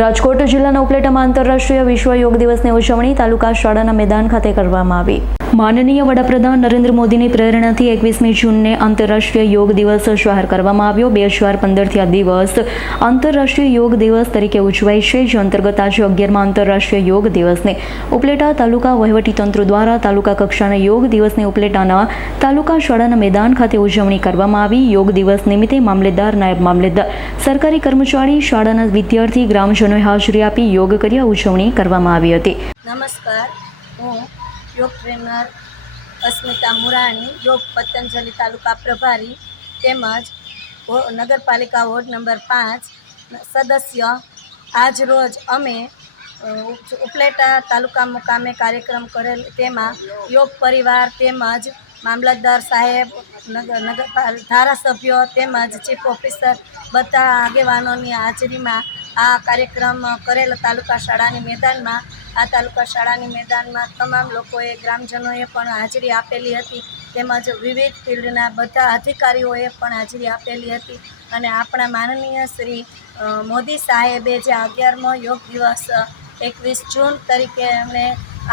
રાજકોટ જિલ્લાના ઉપલેટામાં આંતરરાષ્ટ્રીય વિશ્વ યોગ દિવસની ઉજવણી તાલુકા શાળાના મેદાન ખાતે કરવામાં આવી. માનનીય વડાપ્રધાન નરેન્દ્ર મોદીની પ્રેરણાથી એકવીસમી જૂનને આંતરરાષ્ટ્રીય યોગ દિવસ જાહેર કરવામાં આવ્યો. બે હજાર પંદરથી આ દિવસ આંતરરાષ્ટ્રીય યોગ દિવસ તરીકે ઉજવાય છે, જે અંતર્ગત આજે અગિયારમાં આંતરરાષ્ટ્રીય યોગ દિવસને ઉપલેટા તાલુકા વહીવટીતંત્ર દ્વારા તાલુકા કક્ષાના યોગ દિવસને ઉપલેટાના તાલુકા શાળાના મેદાન ખાતે ઉજવણી કરવામાં આવી. યોગ દિવસ નિમિત્તે મામલેદાર નાયબ મામલેદાર, સરકારી કર્મચારી, શાળાના વિદ્યાર્થી, ગ્રામજનોએ હાજરી આપી યોગ કર્યા ઉજવણી કરવામાં આવી હતી. નમસ્કાર. હું યોગ ટ્રેનર અસ્મિતા મુરાણી, યોગ પતંજલિ તાલુકા પ્રભારી તેમજ નગરપાલિકા વોર્ડ નંબર પાંચ સદસ્ય. આજ રોજ અમે ઉપલેટા તાલુકા મુકામે કાર્યક્રમ કરેલ તેમાં યોગ પરિવાર તેમજ મામલતદાર સાહેબ નગર નગરપાલ, ધારાસભ્યો તેમજ ચીફ ઓફિસર બધા આગેવાનોની હાજરીમાં આ કાર્યક્રમ કરેલ તાલુકા શાળાની મેદાનમાં આ તાલુકા શાળાની મેદાનમાં તમામ લોકોએ, ગ્રામજનોએ પણ હાજરી આપેલી હતી. તેમજ વિવિધ ફિલ્ડના બધા અધિકારીઓએ પણ હાજરી આપેલી હતી. અને આપણા માનનીય શ્રી મોદી સાહેબે જે અગિયારમો યોગ દિવસ એકવીસ જૂન તરીકે એમણે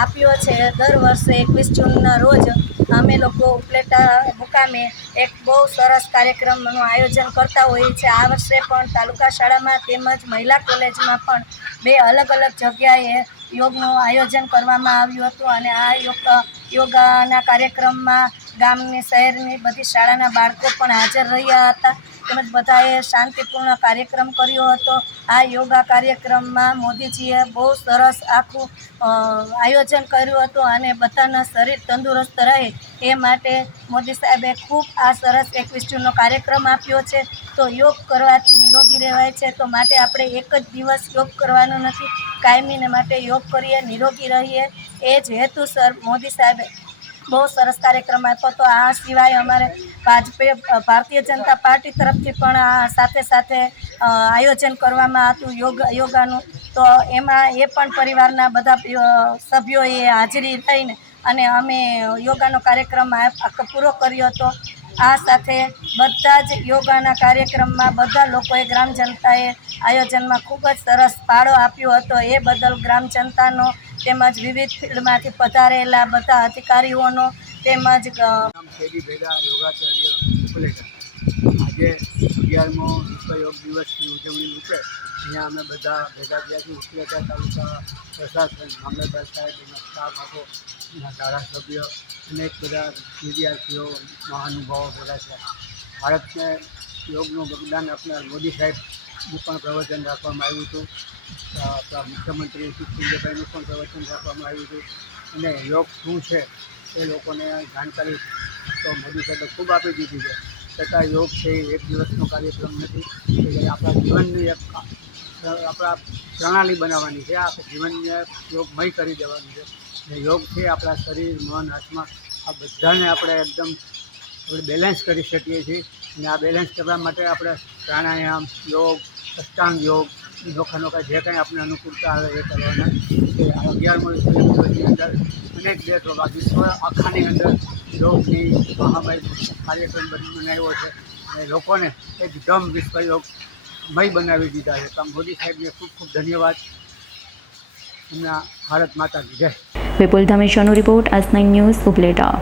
આપ્યો છે. દર વર્ષે એકવીસ જૂનના રોજ અમે લોકો ઉપલેટા મુકામે એક બહુ સરસ કાર્યક્રમનું આયોજન કરતા હોઈએ છીએ. આ વર્ષે પણ તાલુકા શાળામાં તેમજ મહિલા કોલેજમાં પણ બે અલગ અલગ જગ્યાએ યોગનું આયોજન કરવામાં આવ્યું હતું અને આ યોગ, યોગાના કાર્યક્રમમાં ગામની, શહેરની બધી શાળાના બાળકો પણ હાજર રહ્યા હતા. તેમજ બધાએ શાંતિપૂર્ણ કાર્યક્રમ કર્યો હતો. આ યોગા કાર્યક્રમમાં મોદીજીએ બહુ સરસ આખું આયોજન કર્યું હતું અને બધાના શરીર તંદુરસ્ત રહે એ માટે મોદી સાહેબે ખૂબ આ સરસ એકવીસ જૂનનો કાર્યક્રમ આપ્યો છે. તો યોગ કરવાથી નિરોગી રહેવાય છે. તો માટે આપણે એક જ દિવસ યોગ કરવાનો નથી. કાયમીને માટે યોગ કરીએ, નિરોગી રહીએ. એ જ હેતુસર મોદી સાહેબે બહુ સરસ કાર્યક્રમ આપ્યો તો આ સિવાય અમારે ભાજપે ભારતીય જનતા પાર્ટી તરફથી પણ આ સાથે સાથે આયોજન કરવામાં હતું યોગ, યોગાનું. તો એમાં એ પણ પરિવારના બધા સભ્યોએ હાજરી થઈને અને અમે યોગાનો કાર્યક્રમ પૂરો કર્યો હતો. આ સાથે બધા જ યોગાના કાર્યક્રમમાં બધા લોકોએ ગ્રામ જનતાએ આયોજનમાં ખૂબ જ સરસ ફાળો આપ્યો હતો. એ બદલ ગ્રામ જનતાનો તેમજ વિવિધ ફિલ્ડમાંથી પધારેલા બધા અધિકારીઓનો તેમજ આજે અગિયારમો વિશ્વ યોગ દિવસની ઉજવણી રૂપે અહીંયા અમે બધા ભેગા થયા છીએ. ઉપલેટા તાલુકા પ્રશાસન, મામલતદાર સાહેબ, એના સ્ટાફ આખો ધારાસભ્ય, અનેક બધા વિદ્યાર્થીઓ, મહાનુભાવો ભેગા થયા ભારતને યોગનું યોગદાન આપનાર મોદી સાહેબનું પણ પ્રવચન રાખવામાં આવ્યું હતું. આપણા મુખ્યમંત્રી સુખસિંહભાઈનું પણ પ્રવચન રાખવામાં આવ્યું હતું. અને યોગ શું છે એ લોકોને જાણકારી તો મોદી સાહેબે ખૂબ આપી દીધી છે. છતાં યોગ છે એક દિવસનો કાર્યક્રમ નથી. એ આપણા જીવનની એક, આપણા પ્રણાલી બનાવવાની છે. આપણે જીવનને યોગમય કરી દેવાનું છે. અને યોગ છે આપણા શરીર, મન, આત્મા. આ બધાને આપણે એકદમ બેલેન્સ કરી શકીએ છીએ. અને આ બેલેન્સ કરવા માટે આપણે પ્રાણાયામ, યોગ અષ્ટાંગ યોગ નોખા નોખા જે કંઈ આપણે અનુકૂળતા આવે એ કરવાના. કે અંદર અનેક દેશો વિશ્વ આખાની અંદર યોગની મહામારી કાર્યક્રમ બન- બનાવ્યો છે. અને લોકોને એકદમ વિશ્વયોગમય મય બનાવી દીધા છે. તો આ મોદી સાહેબને ખૂબ ખૂબ ધન્યવાદ. એમના ભારત માતા જય. Vipul ધમેશાનો report S nine news Upleta.